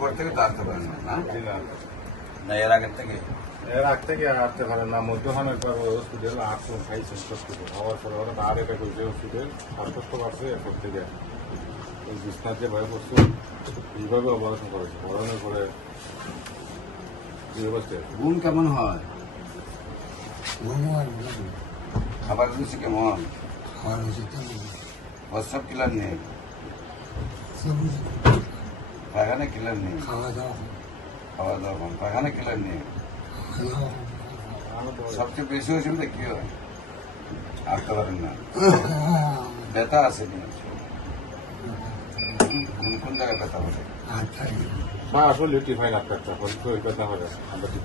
পর থেকে তো আসতে পারেন না, না এর আগের থেকে আসতে পারেন না। মধ্যখানের পর হসপিটাল আসুন খাইছেন হসপিটাল হওয়ার পরে ওরা আর এটা করছে হসপিটাল শ্বাসকষ্ট পাচ্ছে এরপর থেকে ওই বিছনার যে ভয় করছে এইভাবে অপারেশন করেছে। করানোর পরে এই অবস্থায় ঘুম কেমন হয়, খাবার রুচি কেমন, প্রস্রাব ক্লিয়ার নেই, পায়খানা ক্লিয়ার নেই, খাওয়া দাওয়া কম, পায়খানা ক্লিয়ার নেই। সবচেয়ে বেশি অসুবিধা কি হয়, আসতে পারেন না, ব্যথা আছে নি, কোন জায়গায় ব্যথা হবে? বা আসলে টিফাইন আপনার ব্যথা হলে আমরা ঠিক